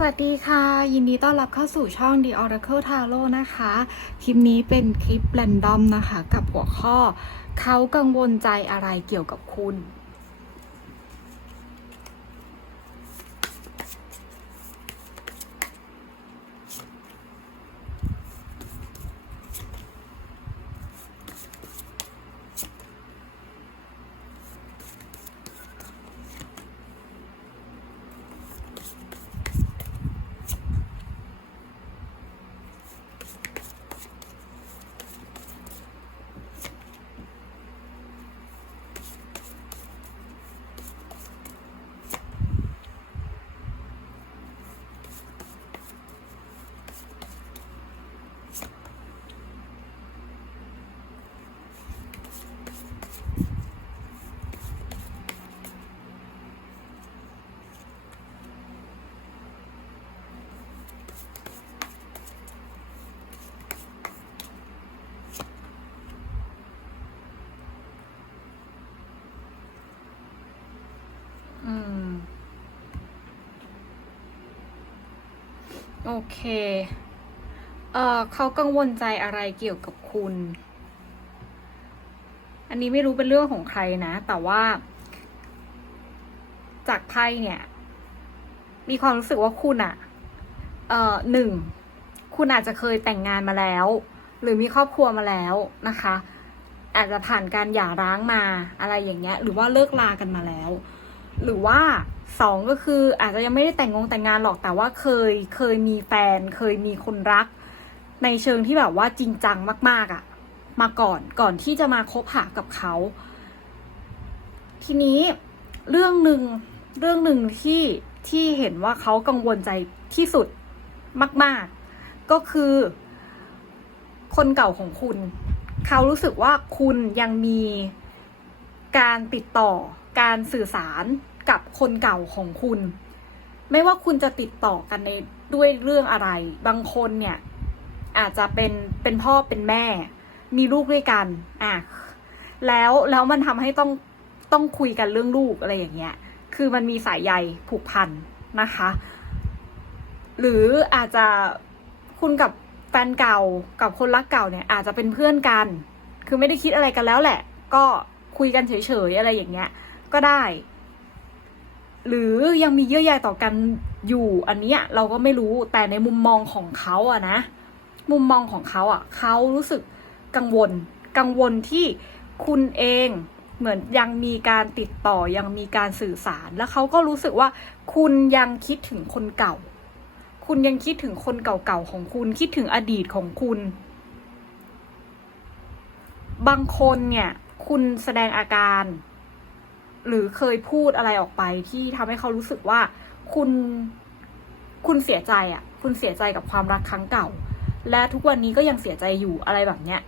สวัสดีค่ะ ยินดีต้อนรับเข้าสู่ช่อง The Oracle Tarot นะคะ คลิปนี้เป็นคลิปแรนดอมนะคะ กับหัวข้อ เขากังวลใจอะไรเกี่ยวกับคุณ โอเค เออเขากังวลใจอะไรเกี่ยวกับคุณ อันนี้ไม่รู้เป็นเรื่องของใครนะ แต่ว่า จากไพ่เนี่ย มีความรู้สึกว่าคุณอะเออหนึ่ง คุณอาจจะเคยแต่งงานมาแล้ว หรือมีครอบครัวมาแล้วนะคะ อาจจะผ่านการหย่าร้างมาอะไรอย่างเงี้ย หรือว่าเลิกลากันมาแล้ว หรือว่า สองก็คืออาจจะยังไม่ได้แต่งงงแต่งงานหรอกแต่ว่าเคยเคยมีแฟน เคยมีคนรัก ในเชิงที่แบบว่าจริงจังมาก ๆอะ่ะ มาก่อนก่อนที่จะมาคบหากับเขา ทีนี้เรื่องหนึ่งเรื่องหนึ่งที่ที่เห็นว่าเขากังวลใจที่สุดมาก ๆ ก็คือ คนเก่าของคุณ เขารู้สึกว่าคุณยังมีการติดต่อการสื่อสาร กับคนเก่าของคุณ ไม่ว่าคุณจะติดต่อกันในด้วยเรื่องอะไร บางคนเนี่ย อาจจะเป็นเป็นพ่อเป็นแม่ มีลูกด้วยกัน อะแล้วแล้วมันทำให้ต้องต้องคุยกันเรื่องลูกอะไรอย่างเงี้ย คือมันมีสายใยผูกพันนะคะ หรืออาจจะคุณกับแฟนเก่ากับคนรักเก่าเนี่ย อาจจะเป็นเพื่อนกัน คือไม่ได้คิดอะไรกันแล้วแหละ ก็คุยกันเฉยๆอะไรอย่างเงี้ย ก็ได้ หรือยังมีเยื่อใยต่อกันอยู่อันเนี้ยเราก็ไม่รู้แต่ในมุมมองของเขาอะนะ มุมมองของเขาอะเขารู้สึกกังวล กังวลที่คุณเองเหมือนยังมีการติดต่อยังมีการสื่อสารแล้วเขาก็รู้สึกว่า คุณยังคิดถึงคนเก่า คุณยังคิดถึงคนเก่าๆของคุณคิดถึงอดีตของคุณ บางคนเนี่ย คุณแสดงอาการ หรือเคยพูดอะไรออกไปที่ทำให้เขารู้สึกว่าคุณคุณเสียใจอะ่ะ คุณเสียใจกับความรักครั้งเก่า และทุกวันนี้ก็ยังเสียใจอยู่อะไรแบบเนี้ย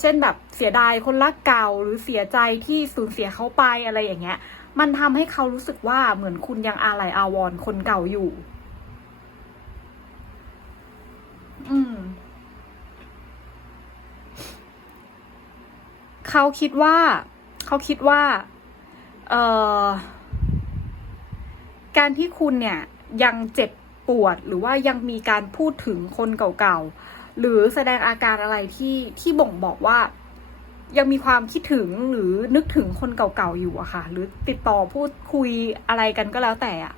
เช่นแบบเสียดายคนรักเก่าหรือเสียใจที่สูญเสียเขาไปอะไรอย่างเงี้ย มันทำให้เขารู้สึกว่าเหมือนคุณยังอาลัยอาวรณ์คนเก่าอยู่ อืม เขาคิดว่า เขาคิดว่า เอ่อการที่คุณเนี่ยยังเจ็บปวดหรือว่ายังมีการพูดถึงคนเก่าๆ หรือแสดงอาการอะไรที่ที่บ่งบอกว่า ยังมีความคิดถึงหรือนึกถึงคนเก่าๆอยู่อะค่ะ หรือติดต่อพูดคุยอะไรกันก็แล้วแต่อะ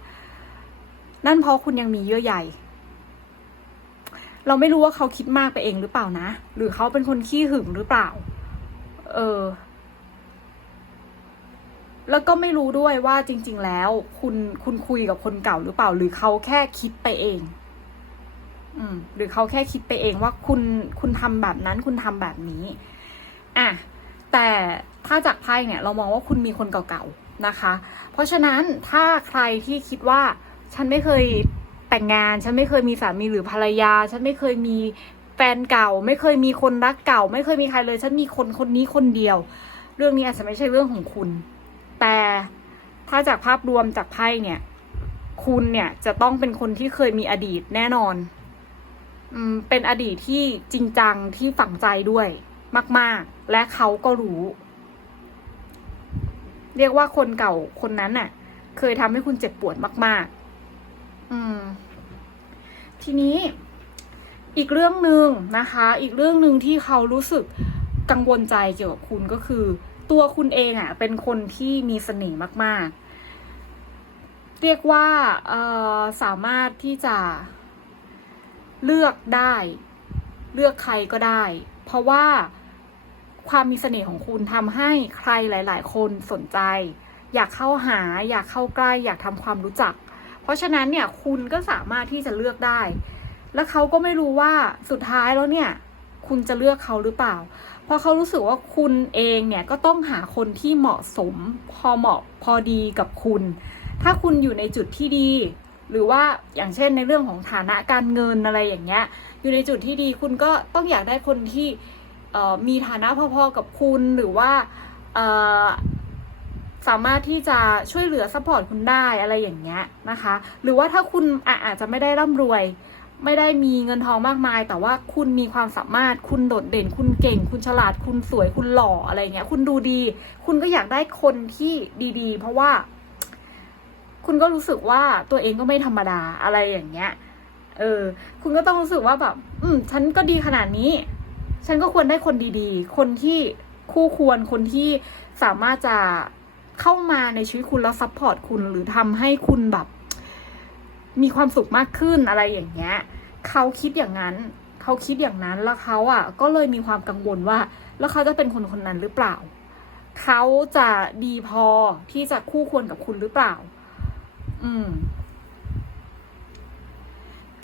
นั่นเพราะคุณยังมีเยื่อใยเราไม่รู้ว่าเขาคิดมากไปเองหรือเปล่านะ หรือเขาเป็นคนขี้หึงหรือเปล่า เออ แล้วก็ไม่รู้ด้วยว่าจริง ๆ แล้วคุณคุณคุยกับคนเก่าหรือเปล่า หรือเขาแค่คิดไปเอง อืม หรือเขาแค่คิดไปเองว่าคุณคุณทำแบบนั้น คุณทำแบบนี้ อะ แต่ถ้าจากไพ่เนี่ย เรามองว่าคุณมีคนเก่าๆนะคะ เพราะฉะนั้นถ้าใครที่คิดว่าฉันไม่เคยแต่งงาน ฉันไม่เคยมีสามีหรือภรรยา ฉันไม่เคยมีแฟนเก่า ไม่เคยมีคนรักเก่า ไม่เคยมีใครเลย ฉันมีคนคนนี้คนเดียว เรื่องนี้อาจจะไม่ใช่เรื่องของคุณ แต่ถ้าจากภาพรวมจากไพ่เนี่ย คุณเนี่ยจะต้องเป็นคนที่เคยมีอดีตแน่นอน อืม เป็นอดีตที่จริงจังที่ฝังใจด้วยมาก ๆ และเขาก็รู้ เรียกว่าคนเก่าคนนั้นน่ะ เคยทำให้คุณเจ็บปวดมาก ๆ อืม ทีนี้อีกเรื่องหนึ่งนะคะ อีกเรื่องหนึ่งที่เขารู้สึกกังวลใจเกี่ยวกับคุณก็คือ ตัวคุณเองอะ่ะ เป็นคนที่มีเสน่ห์มาก ๆ เรียกว่าเอ่อสามารถที่จะเลือกได้ เลือกใครก็ได้ เพราะว่าความมีเสน่ห์ของคุณทำให้ใครหลาย ๆ คนสนใจ อยากเข้าหา อยากเข้าใกล้ อยากทำความรู้จัก เพราะฉะนั้นเนี่ยคุณก็สามารถที่จะเลือกได้ แล้วเขาก็ไม่รู้ว่าสุดท้ายแล้วเนี่ย คุณจะเลือกเขาหรือเปล่า เพราะเขารู้สึกว่าคุณเองเนี่ยก็ต้องหาคนที่เหมาะสมพอเหมาะพอดีกับคุณ ถ้าคุณอยู่ในจุดที่ดี หรือว่าอย่างเช่นในเรื่องของฐานะการเงินอะไรอย่างเงี้ย อยู่ในจุดที่ดีคุณก็ต้องอยากได้คนที่มีฐานะพอๆกับคุณหรือว่าสามารถที่จะช่วยเหลือซัพพอร์ตคุณได้อะไรอย่างเงี้ยนะคะ หรือว่าถ้าคุณออาจจะไม่ได้ร่ำรวย ไม่ได้มีเงินทองมากมาย แต่ว่าคุณมีความสามารถคุณโดดเด่น คุณเก่ง คุณฉลาด คุณสวยคุณหล่ออะไรเงี้ย คุณดูดี คุณก็อยากได้คนที่ดีๆ เพราะว่า คุณก็รู้สึกว่าตัวเองก็ไม่ธรรมดาอะไรอย่างเงี้ย เออ คุณก็ต้องรู้สึกว่าแบบ อืม ฉันก็ดีขนาดนี้ ฉันก็ควรได้คนดีๆ คนที่คู่ควรคนที่สามารถจะเข้ามาในชีวิตคุณแล้วซัพพอร์ตคุณหรือทำให้คุณแบบ มีความสุขมากขึ้นอะไรอย่างเงี้ยเขาคิดอย่างนั้น เขาคิดอย่างนั้นแล้วเขาอะ ก็เลยมีความกังวลว่า แล้วเขาจะเป็นคนคนนั้นหรือเปล่า เขาจะดีพอที่จะคู่ควรกับคุณหรือเปล่า อืม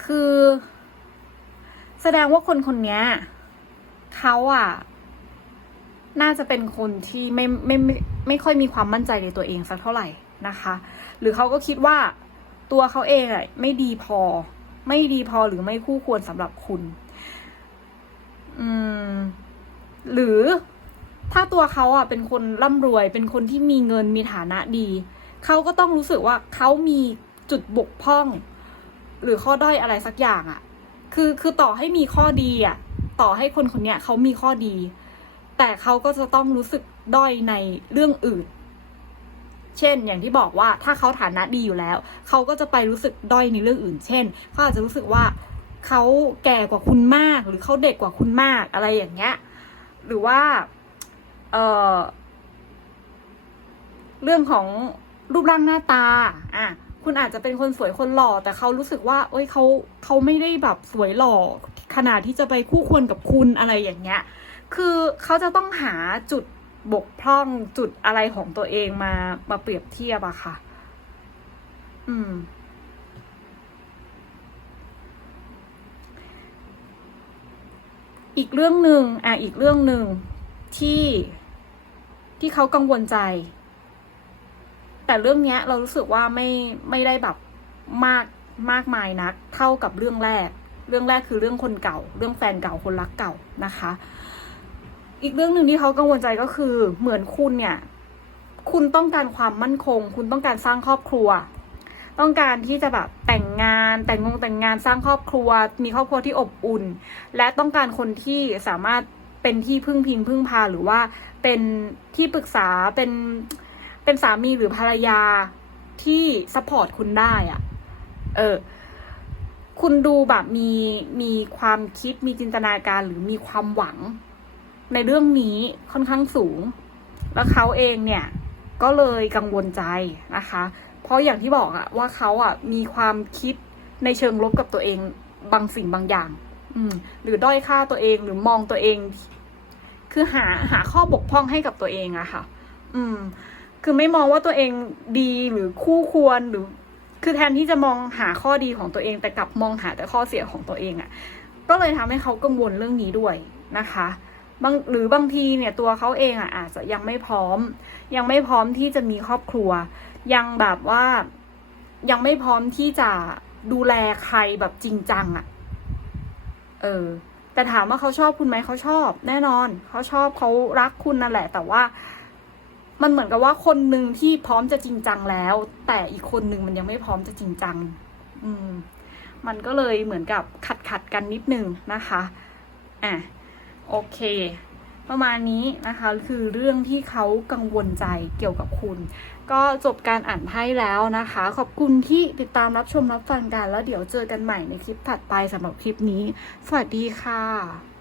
คือ แสดงว่าคนคนนี้เขาอะ น่าจะเป็นคนที่ไม่ไม่ไม่ไม่ค่อยมีความมั่นใจในตัวเองสักเท่าไหร่นะคะ หรือเขาก็คิดว่า ตัวเขาเองอะไม่ดีพอ ไม่ดีพอหรือไม่คู่ควรสำหรับคุณ อืม หรือถ้าตัวเขาอะเป็นคนร่ำรวย เป็นคนที่มีเงินมีฐานะดี เขาก็ต้องรู้สึกว่าเขามีจุดบกพร่อง หรือข้อด้อยอะไรสักอย่างอะคือคือต่อให้มีข้อดีอะต่อให้คนคนเนี้ยเขามีข้อดี แต่เขาก็จะต้องรู้สึกด้อยในเรื่องอื่น เช่น อย่างที่บอกว่าถ้าเขาฐานะดีอยู่แล้ว เขาก็จะไปรู้สึกด้อยในเรื่องอื่น เช่นเขาอาจจะรู้สึกว่าเขาแก่กว่าคุณมาก หรือเขาเด็กกว่าคุณมากอะไรอย่างเงี้ย หรือว่าเออเรื่องของรูปร่างหน้าตา อะ คุณอาจจะเป็นคนสวยคนหล่อ แต่เขารู้สึกว่า เอ้ยเขาเขาไม่ได้แบบสวยหล่อ ขนาดที่จะไปคู่ควรกับคุณอะไรอย่างเงี้ย คือเขาจะต้องหาจุด บกพร่องจุดอะไรของตัวเองมามาเปรียบเทียบอะค่ะ อืม อีกเรื่องหนึ่งอะอีกเรื่องหนึ่งที่ที่เขากังวลใจ แต่เรื่องเนี้ย เรารู้สึกว่าไม่ไม่ได้แบบมากมากมายนัก เท่ากับเรื่องแรก เรื่องแรกคือเรื่องคนเก่า เรื่องแฟนเก่าคนรักเก่านะคะ อีกเรื่องหนึ่งที่เขากังวลใจก็คือ เหมือนคุณเนี่ย คุณต้องการความมั่นคง คุณต้องการสร้างครอบครัว ต้องการที่จะแบบแต่งงาน แต่งงงแต่งงานสร้างครอบครัว มีครอบครัวที่อบอุ่น และต้องการคนที่สามารถเป็นที่พึ่งพิงพึ่งพาหรือว่าเป็นที่ปรึกษาเป็นเป็นสามีหรือภรรยาที่ซัพพอร์ตคุณได้อะเออ คุณดูแบบมีมีความคิดมีจินตนาการหรือมีความหวัง ในเรื่องนี้ค่อนข้างสูง แล้วเขาเองเนี่ยก็เลยกังวลใจนะคะ เพราะอย่างที่บอกอะว่าเขาอะมีความคิดในเชิงลบกับตัวเองบางสิ่งบางอย่าง อืม หรือด้อยค่าตัวเองหรือมองตัวเอง คือหาหาข้อบกพร่องให้กับตัวเองอะค่ะ อืม คือไม่มองว่าตัวเองดีหรือคู่ควรหรือ คือแทนที่จะมองหาข้อดีของตัวเอง แต่กลับมองหาแต่ข้อเสียของตัวเองอะก็เลยทำให้เขากังวลเรื่องนี้ด้วยนะคะ บางหรือบางทีเนี่ยตัวเขาเองอะอาจจะยังไม่พร้อม ยังไม่พร้อมที่จะมีครอบครัว ยังแบบว่ายังไม่พร้อมที่จะดูแลใครแบบจริงจังอะ เออ แต่ถามว่าเขาชอบคุณไหมเขาชอบ แน่นอน เขาชอบเขารักคุณนั่นแหละ แต่ว่า มันเหมือนกับว่าคนหนึ่งที่พร้อมจะจริงจังแล้ว แต่อีกคนหนึ่งมันยังไม่พร้อมจะจริงจัง อืม มันก็เลยเหมือนกับขัดขัดกันนิดนึงนะคะ อะ โอเค ประมาณนี้นะคะคือเรื่องที่เขากังวลใจเกี่ยวกับคุณ ก็จบการอ่านไพ่แล้วนะคะ ขอบคุณที่ติดตามรับชมรับฟังกัน แล้วเดี๋ยวเจอกันใหม่ในคลิปถัดไปสำหรับคลิปนี้ สวัสดีค่ะ